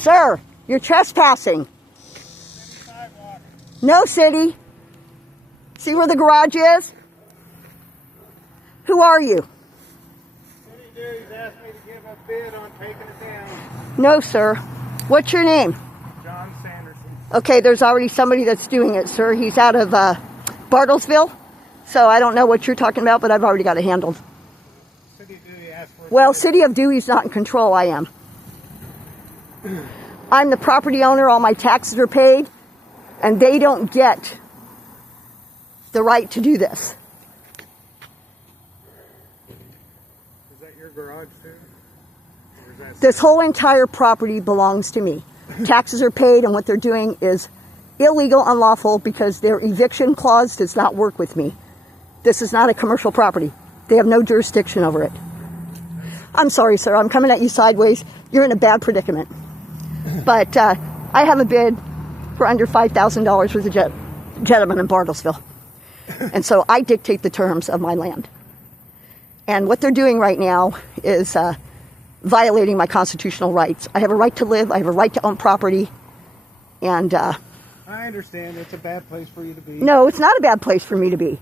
Sir, you're trespassing. No, city. See where the garage is? Who are you? City duties asked me to give a bid on taking it down. No, sir. What's your name? John Sanderson. Okay, there's already somebody that's doing it, sir. He's out of Bartlesville. So I don't know what you're talking about, but I've already got it handled. City of Dewey asked for a Well, bid. City of Dewey's not in control. I am. I'm the property owner. All my taxes are paid. And they don't get the right to do this. Is that your garage too? Or is that This whole entire property belongs to me. Taxes are paid, and what they're doing is illegal, unlawful, because their eviction clause does not work with me. This is not a commercial property. They have no jurisdiction over it. I'm sorry, sir. I'm coming at you sideways. You're in a bad predicament. But I have a bid for under $5,000 with a gentleman in Bartlesville. And so I dictate the terms of my land. And what they're doing right now is violating my constitutional rights. I have a right to live. I have a right to own property. And I understand it's a bad place for you to be. no, it's not a bad place for me to be.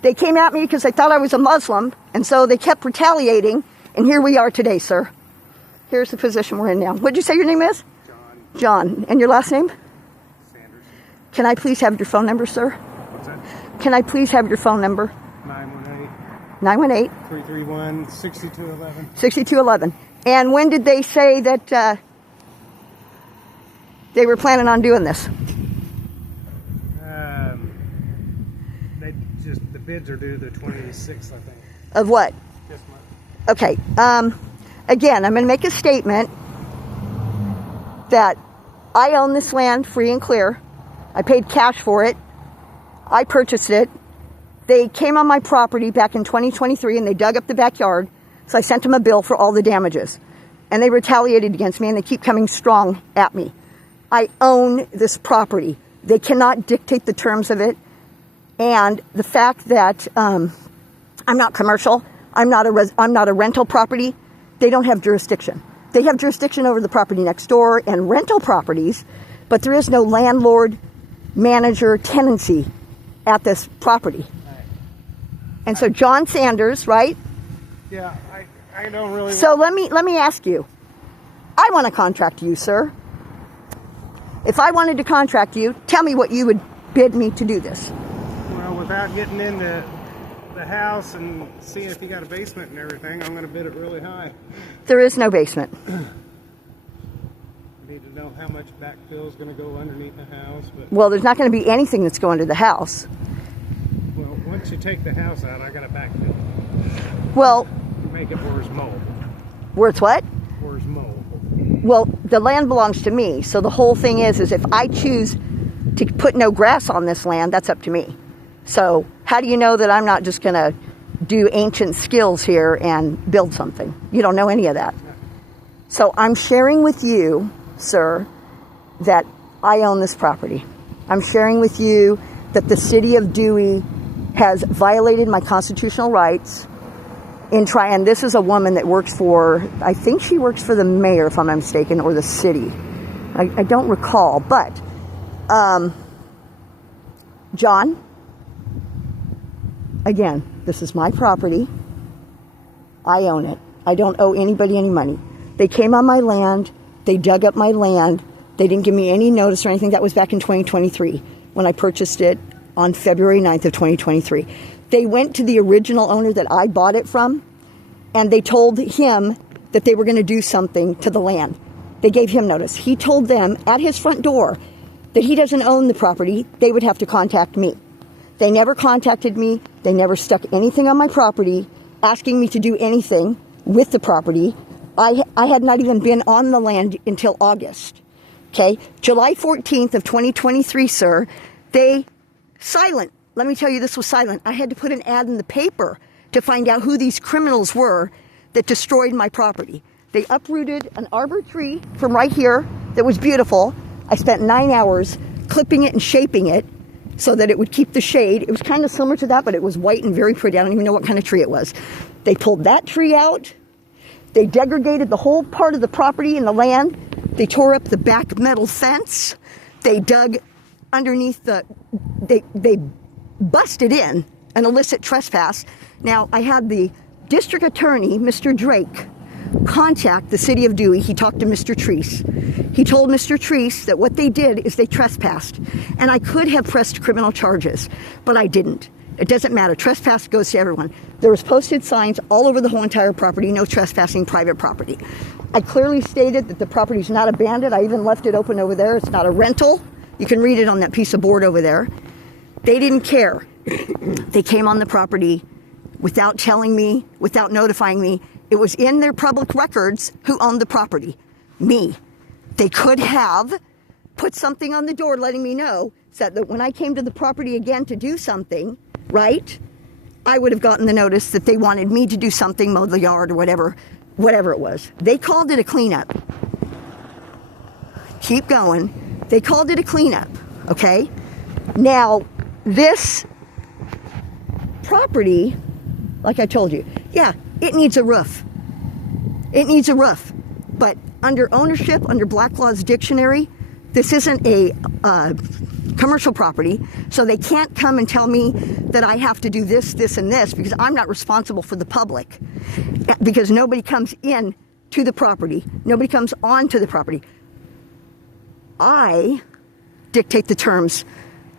They came at me because they thought I was a Muslim, and so they kept retaliating, and here we are today, sir. Here's the position we're in now. What did you say your name is? John John. And your last name? Sanderson. Can I please have your phone number, sir? What's that? Can I please have your phone number? 918 918 331 6211. 6211. And when did they say that they were planning on doing this? The bids are due the 26th, I think. Of what? This month. Okay. Again, I'm going to make a statement that I own this land free and clear. I paid cash for it. I purchased it. They came on my property back in 2023 and they dug up the backyard. So I sent them a bill for all the damages. And they retaliated against me and they keep coming strong at me. I own this property. They cannot dictate the terms of it. And the fact that I'm not commercial, I'm not a rental property, they don't have jurisdiction. They have jurisdiction over the property next door and rental properties, but there is no landlord, manager, tenancy at this property. Right. And so John Sanders, right? Yeah, I don't really... So let me ask you. I want to contract you, sir. If I wanted to contract you, tell me what you would bid me to do this. Well, without getting into the house and seeing if you got a basement and everything, I'm going to bid it really high. There is no basement. I need to know how much backfill is going to go underneath the house. But Well, there's not going to be anything that's going to the house. well, once you take the house out, I got to backfill. Well, Make it where it's mowed. where it's what? Where it's mowed. Well, the land belongs to me. So the whole thing is if I choose to put no grass on this land, that's up to me. So how do you know that I'm not just going to do ancient skills here and build something? You don't know any of that. So I'm sharing with you, sir, that I own this property. I'm sharing with you that the city of Dewey has violated my constitutional rights and this is a woman that works for, I think she works for the mayor, if I'm not mistaken, or the city. I don't recall, but John, again, this is my property. I own it. I don't owe anybody any money. They came on my land. They dug up my land. They didn't give me any notice or anything. That was back in 2023 when I purchased it on February 9th of 2023. They went to the original owner that I bought it from, and they told him that they were going to do something to the land. They gave him notice. He told them at his front door that he doesn't own the property. They would have to contact me. They never contacted me. They never stuck anything on my property, asking me to do anything with the property. I had not even been on the land until August. Okay, July 14th of 2023, sir, silent. Let me tell you, this was silent. I had to put an ad in the paper to find out who these criminals were that destroyed my property. They uprooted an arbor tree from right here that was beautiful. I spent 9 hours clipping it and shaping it so that it would keep the shade. It was kind of similar to that, but it was white and very pretty. I don't even know what kind of tree it was. They pulled that tree out. They degraded the whole part of the property and the land. They tore up the back metal fence. They dug underneath they busted in an illicit trespass. Now, I had the district attorney, Mr. Drake, contact the city of Dewey. He talked to Mr. Treese. He told Mr. Treese that what they did is they trespassed. And I could have pressed criminal charges, but I didn't. It doesn't matter. Trespass goes to everyone. There was posted signs all over the whole entire property, no trespassing private property. I clearly stated that the property is not abandoned. I even left it open over there. It's not a rental. You can read it on that piece of board over there. They didn't care. They came on the property without telling me, without notifying me. It was in their public records who owned the property. Me. They could have put something on the door letting me know so that when I came to the property again to do something, right, I would have gotten the notice that they wanted me to do something, mow the yard or whatever it was. They called it a cleanup. Keep going. They called it a cleanup, okay? Now, this property, like I told you, yeah, it needs a roof. It needs a roof. But under ownership, under Black Law's dictionary, this isn't a commercial property, so they can't come and tell me that I have to do this, this, and this, because I'm not responsible for the public. Because nobody comes in to the property. Nobody comes onto the property. I dictate the terms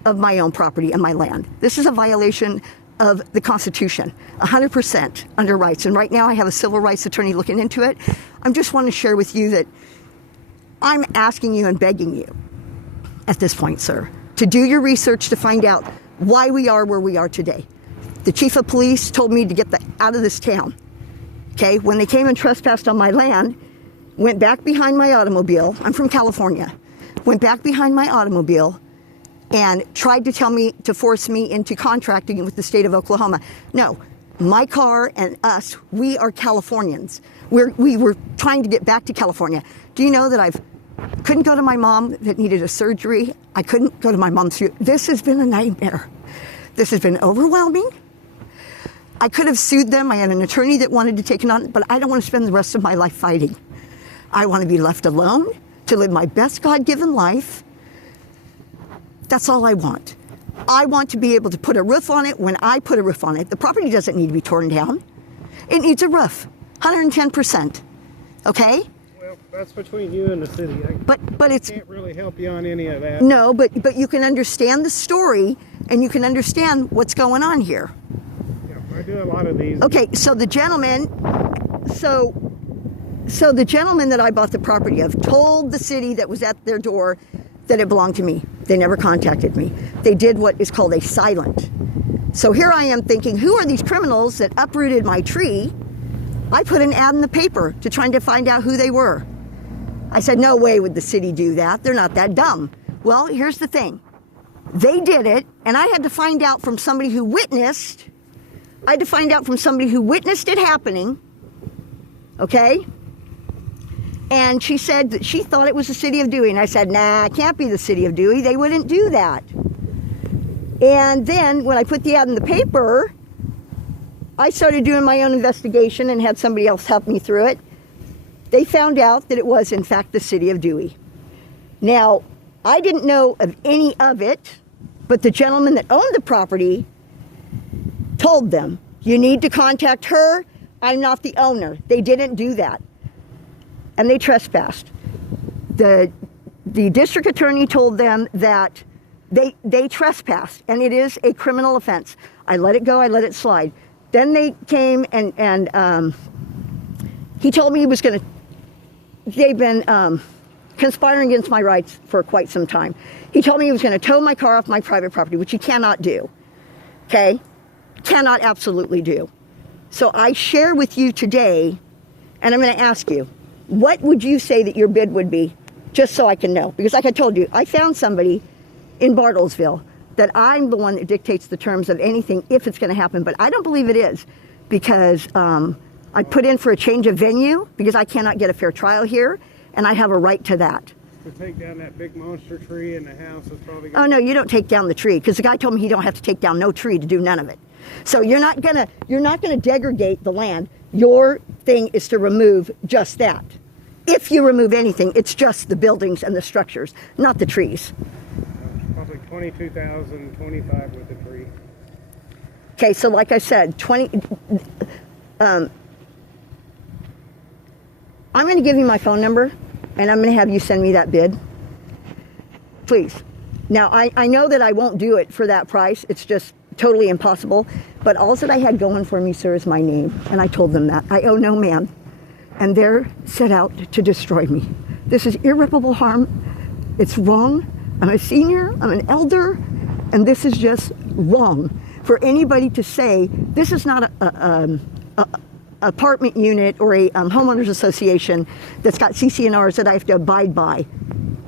of my own property and my land. This is a violation of the Constitution, 100% under rights. And right now I have a civil rights attorney looking into it. I just want to share with you that I'm asking you and begging you at this point, sir, to do your research to find out why we are where we are today. The chief of police told me to get out of this town. Okay, when they came and trespassed on my land, went back behind my automobile. I'm from California. Went back behind my automobile and tried to tell me, to force me into contracting with the state of Oklahoma. No, my car and us, we are Californians. We were trying to get back to California. Do you know that I couldn't go to my mom that needed a surgery? I couldn't go to my mom's. This has been a nightmare. This has been overwhelming. I could have sued them. I had an attorney that wanted to take it on, but I don't want to spend the rest of my life fighting. I want to be left alone to live my best God-given life. That's all I want. I want to be able to put a roof on it when I put a roof on it. The property doesn't need to be torn down. It needs a roof, 110%, okay? Well, that's between you and the city. But it's can't really help you on any of that. No, but you can understand the story and you can understand what's going on here. Yeah, I do a lot of these. Okay, so the gentleman, so the gentleman that I bought the property of told the city that was at their door that it belonged to me. They never contacted me. They did what is called a silent. So here I am thinking, who are these criminals that uprooted my tree? I put an ad in the paper to try to find out who they were. I said, no way would the city do that. They're not that dumb. Well, here's the thing. They did it, and I had to find out from somebody who witnessed. I had to find out from somebody who witnessed it happening, okay? And she said that she thought it was the city of Dewey. And I said, nah, it can't be the city of Dewey. They wouldn't do that. And then when I put the ad in the paper, I started doing my own investigation and had somebody else help me through it. They found out that it was, in fact, the city of Dewey. Now, I didn't know of any of it, but the gentleman that owned the property told them, you need to contact her. I'm not the owner. They didn't do that. And they trespassed. The district attorney told them that they trespassed, and it is a criminal offense. I let it go, I let it slide. Then they came and he told me he was going to, they've been conspiring against my rights for quite some time. He told me he was going to tow my car off my private property, which he cannot do, okay? Cannot absolutely do. So I share with you today, and I'm going to ask you, what would you say that your bid would be, just so I can know? Because like I told you, I found somebody in Bartlesville that I'm the one that dictates the terms of anything if it's going to happen. But I don't believe it is, because I put in for a change of venue because I cannot get a fair trial here, and I have a right to that. To take down that big monster tree in the house is probably Oh, no, you don't take down the tree, because the guy told me he don't have to take down no tree to do none of it. So you're not gonna degrade the land. Your thing is to remove just that. if you remove anything, it's just the buildings and the structures, not the trees. Probably 22,000, 25 with the tree. Okay, so like I said, I'm going to give you my phone number, and I'm going to have you send me that bid. Please. Now, I know that I won't do it for that price. It's just totally impossible. But all that I had going for me, sir, is my name. And I told them that. I owe no man. And they're set out to destroy me. This is irreparable harm. It's wrong. I'm a senior. I'm an elder. And this is just wrong. For anybody to say, this is not a apartment unit or a homeowners association that's got CC&Rs that I have to abide by.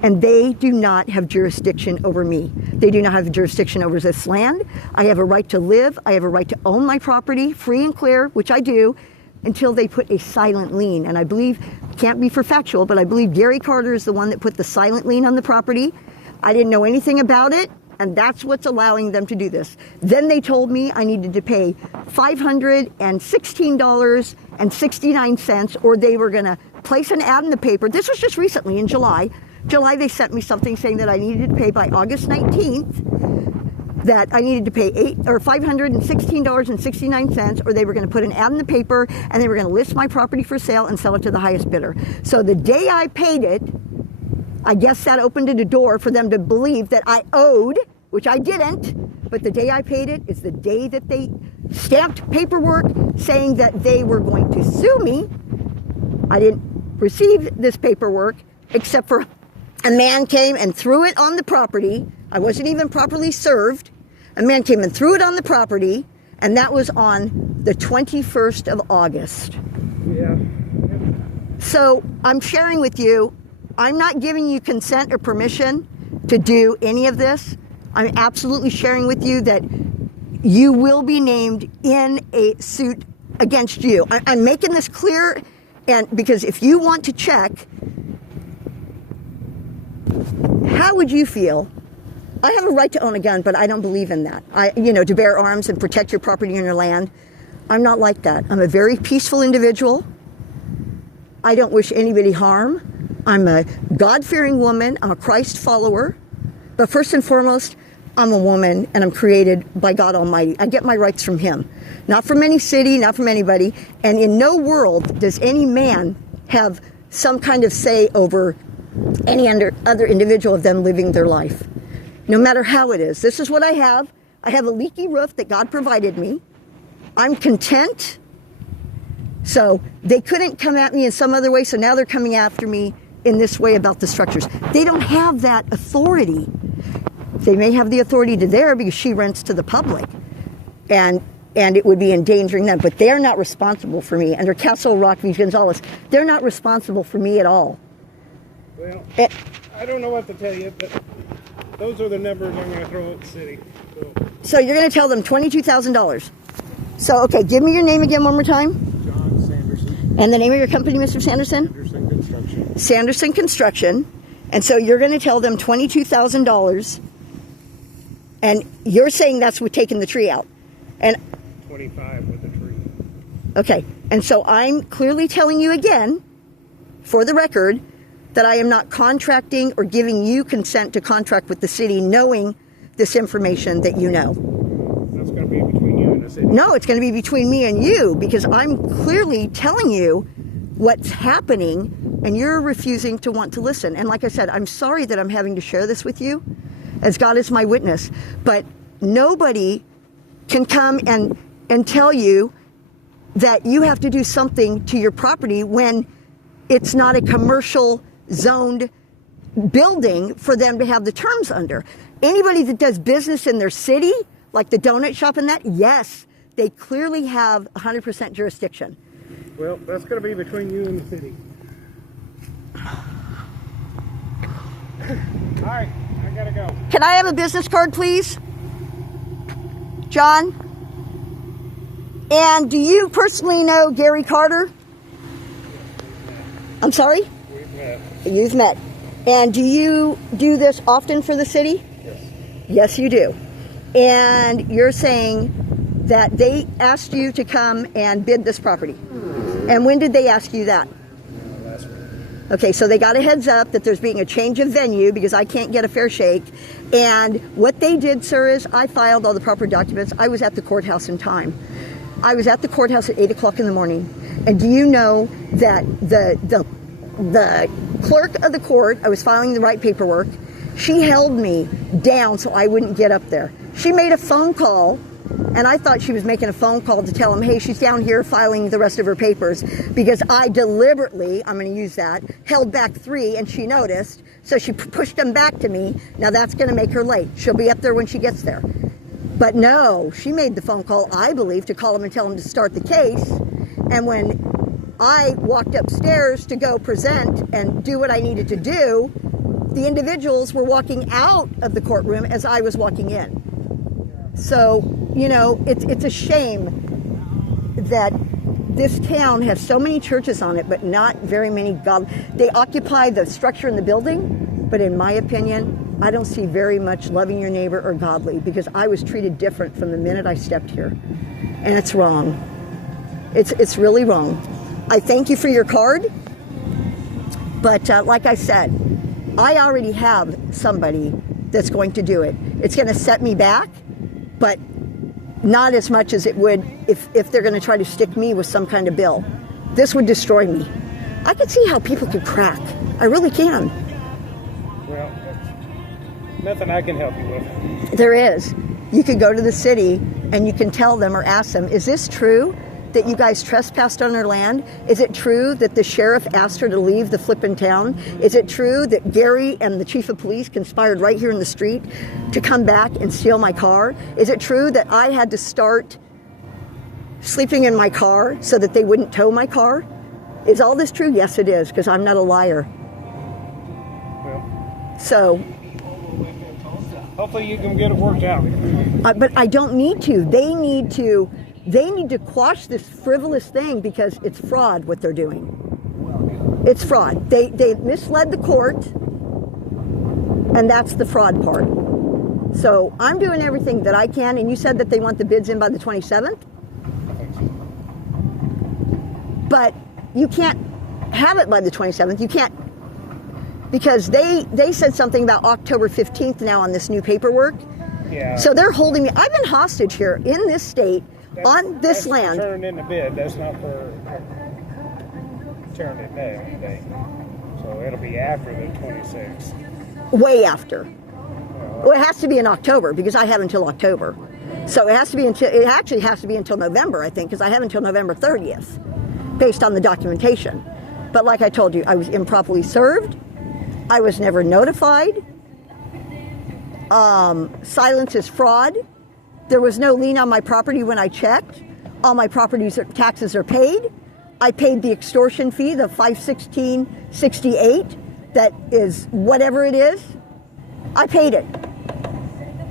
And they do not have jurisdiction over me. They do not have jurisdiction over this land. I have a right to live. I have a right to own my property free and clear, which I do, until they put a silent lien. And I believe, can't be for factual, but I believe Gary Carter is the one that put the silent lien on the property. I didn't know anything about it. And that's what's allowing them to do this. Then they told me I needed to pay $516.69, or they were going to place an ad in the paper. This was just recently in July. They sent me something saying that I needed to pay by August 19th, that I needed to pay $516.69, or they were going to put an ad in the paper and they were going to list my property for sale and sell it to the highest bidder. So the day I paid it, I guess that opened a door for them to believe that I owed, which I didn't, but the day I paid it is the day that they stamped paperwork saying that they were going to sue me. I didn't receive this paperwork except for a man came and threw it on the property. I wasn't even properly served. A man came and threw it on the property, and that was on the 21st of August. Yeah. So I'm sharing with you, I'm not giving you consent or permission to do any of this. I'm absolutely sharing with you that you will be named in a suit against you. I'm making this clear, and because if you want to check, how would you feel? I have a right to own a gun, but I don't believe in that. To bear arms and protect your property and your land. I'm not like that. I'm a very peaceful individual. I don't wish anybody harm. I'm a God-fearing woman. I'm a Christ follower. But first and foremost, I'm a woman, and I'm created by God Almighty. I get my rights from Him. Not from any city, not from anybody. And in no world does any man have some kind of say over any other individual of them living their life. No matter how it is. This is what I have. I have a leaky roof that God provided me. I'm content. So they couldn't come at me in some other way, so now they're coming after me in this way about the structures. They don't have that authority. They may have the authority to there because she rents to the public, and it would be endangering them, but they're not responsible for me. Under Castle Rock v. Gonzalez, they're not responsible for me at all. Well, I don't know what to tell you, but those are the numbers I'm going to throw at the city. So you're going to tell them $22,000. So, okay, give me your name again one more time. John Sanderson. And the name of your company, Mr. Sanderson? Sanderson Construction. Sanderson Construction. And so you're going to tell them $22,000. And you're saying that's with taking the tree out. And 25 with the tree. okay. And so I'm clearly telling you again, for the record, that I am not contracting or giving you consent to contract with the city knowing this information that you know. That's going to be between you and the city. No, it's going to be between me and you, because I'm clearly telling you what's happening and you're refusing to want to listen. And like I said, I'm sorry that I'm having to share this with you, as God is my witness. But nobody can come and tell you that you have to do something to your property when it's not a commercial zoned building for them to have the terms under. Anybody that does business in their city, like the donut shop and that, yes, they clearly have 100% jurisdiction. Well, that's going to be between you and the city. All right, I got to go. Can I have a business card, please? John? And do you personally know Gary Carter? I'm sorry? We've met. You've met. And do you do this often for the city? Yes. Yes, you do. And you're saying that they asked you to come and bid this property. And when did they ask you that? Last week. Okay, so they got a heads up that there's being a change of venue because I can't get a fair shake. And what they did, sir, is I filed all the proper documents. I was at the courthouse in time. I was at the courthouse at 8 o'clock in the morning. And do you know that the clerk of the court, I was filing the right paperwork, she held me down so I wouldn't get up there. She made a phone call, and I thought she was making a phone call to tell him, hey, she's down here filing the rest of her papers, because I deliberately, I'm going to use that, held back 3, and she noticed, so she pushed them back to me. Now that's going to make her late. She'll be up there when she gets there. But no, she made the phone call, I believe, to call him and tell him to start the case. And when I walked upstairs to go present and do what I needed to do, the individuals were walking out of the courtroom as I was walking in. So, you know, it's a shame that this town has so many churches on it, but not very many they occupy the structure in the building, but in my opinion, I don't see very much loving your neighbor or godly, because I was treated different from the minute I stepped here. And it's wrong. It's really wrong. I thank you for your card, but like I said, I already have somebody that's going to do it. It's going to set me back, but not as much as it would if they're going to try to stick me with some kind of bill. This would destroy me. I can see how people could crack. I really can. Well, nothing I can help you with. There is. You could go to the city and you can tell them or ask them, is this true that you guys trespassed on her land? Is it true that the sheriff asked her to leave the flippin' town? Is it true that Gary and the chief of police conspired right here in the street to come back and steal my car? Is it true that I had to start sleeping in my car so that they wouldn't tow my car? Is all this true? Yes, it is, because I'm not a liar. Well, so hopefully you can get it worked out. But I don't need to. They need to quash this frivolous thing, because it's fraud what they're doing. It's fraud. They misled the court, and that's the fraud part. So I'm doing everything that I can, and you said that they want the bids in by the 27th? But you can't have it by the 27th. You can't, because they said something about October 15th now on this new paperwork. Yeah. So they're holding me. I've been hostage here in this state, on this land. Turned in the bid. That's not for turn it day. So it'll be after the 26th. Way after. Well, it has to be in October, because I have until October. So it actually has to be until November, I think, because I have until November 30th, based on the documentation. But like I told you, I was improperly served. I was never notified. Silence is fraud. There was no lien on my property when I checked. All my taxes are paid. I paid the extortion fee, the $516.68. That is whatever it is. I paid it.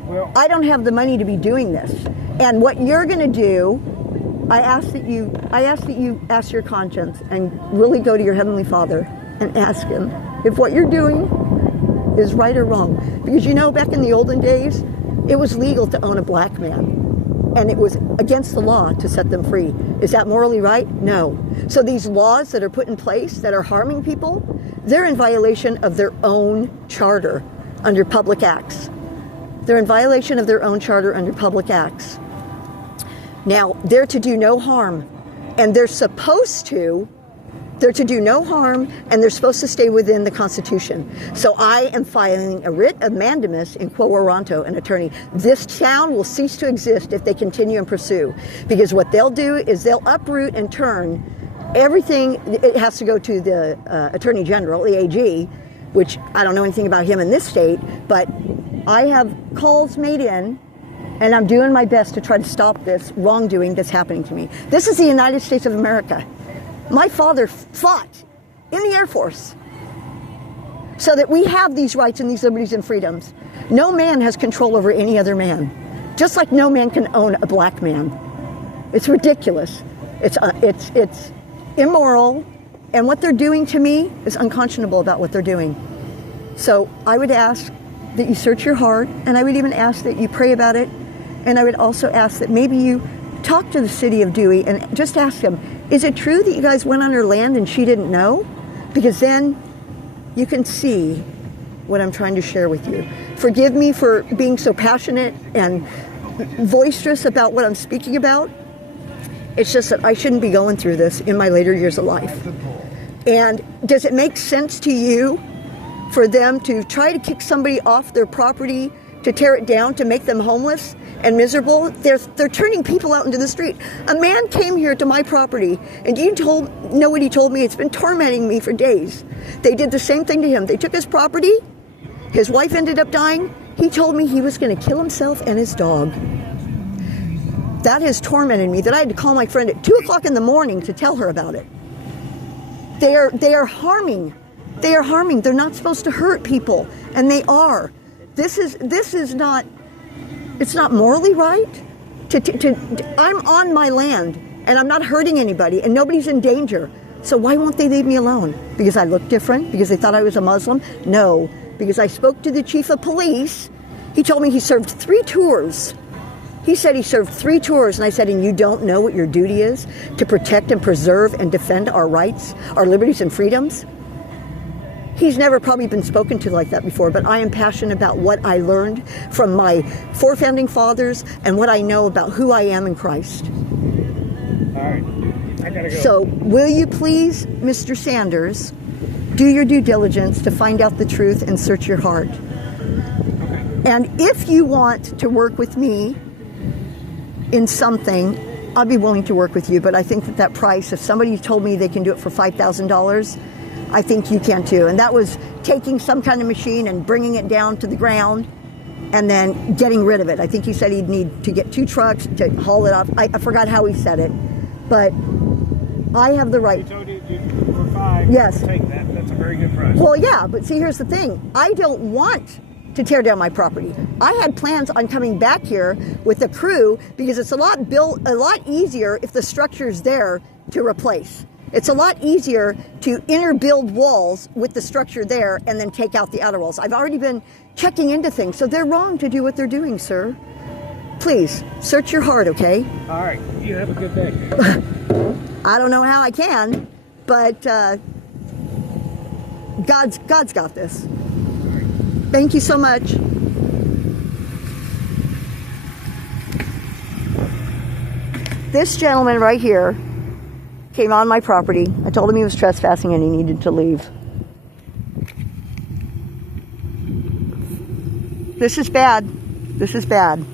Well, I don't have the money to be doing this. And what you're going to do, I ask that you ask your conscience and really go to your Heavenly Father and ask Him if what you're doing is right or wrong. Because you know, back in the olden days, it was legal to own a black man, and it was against the law to set them free. Is that morally right? No. So these laws that are put in place that are harming people, they're in violation of their own charter under public acts. They're in violation of their own charter under public acts. Now, they're to do no harm, and they're to do no harm, and they're supposed to stay within the Constitution. So I am filing a writ of mandamus in quo warranto, an attorney. This town will cease to exist if they continue and pursue, because what they'll do is they'll uproot and turn everything. It has to go to the Attorney General, the AG, which I don't know anything about him in this state, but I have calls made in, and I'm doing my best to try to stop this wrongdoing that's happening to me. This is the United States of America. My father fought in the Air Force so that we have these rights and these liberties and freedoms. No man has control over any other man, just like no man can own a black man. It's ridiculous. It's immoral, and what they're doing to me is unconscionable about what they're doing. So I would ask that you search your heart, and I would even ask that you pray about it, and I would also ask that maybe you talk to the city of Dewey and just ask them, is it true that you guys went on her land and she didn't know? Because then you can see what I'm trying to share with you. Forgive me for being so passionate and boisterous about what I'm speaking about. It's just that I shouldn't be going through this in my later years of life. And does it make sense to you for them to try to kick somebody off their property, to tear it down, to make them homeless and miserable? They're turning people out into the street. A man came here to my property, and you know what he told me? It's been tormenting me for days. They did the same thing to him. They took his property. His wife ended up dying. He told me he was going to kill himself and his dog. That has tormented me, that I had to call my friend at 2 o'clock in the morning to tell her about it. They are harming. They are harming. They're not supposed to hurt people, and they are. This is not. It's not morally right. I'm on my land, and I'm not hurting anybody, and nobody's in danger. So why won't they leave me alone? Because I look different? Because they thought I was a Muslim? No. Because I spoke to the chief of police. He told me he served 3 tours. He said he served 3 tours, and I said, and you don't know what your duty is to protect and preserve and defend our rights, our liberties and freedoms? He's never probably been spoken to like that before, but I am passionate about what I learned from my 4 founding fathers and what I know about who I am in Christ. All right, I gotta go. So will you please, Mr. Sanders, do your due diligence to find out the truth and search your heart? Okay. And if you want to work with me in something, I'll be willing to work with you, but I think that price, if somebody told me they can do it for $5,000, I think you can too. And that was taking some kind of machine and bringing it down to the ground and then getting rid of it. I think he said he'd need to get 2 trucks to haul it off. I forgot how he said it, but I have the right. He told you for 5, yes. You can take that. That's a very good price. Well, yeah, but see, here's the thing. I don't want to tear down my property. I had plans on coming back here with a crew because it's a lot easier if the structure's there to replace. It's a lot easier to build walls with the structure there and then take out the outer walls. I've already been checking into things, so they're wrong to do what they're doing, sir. Please, search your heart, okay? All right, you have a good day. I don't know how I can, but God's got this. Thank you so much. This gentleman right here came on my property. I told him he was trespassing and he needed to leave. This is bad. This is bad.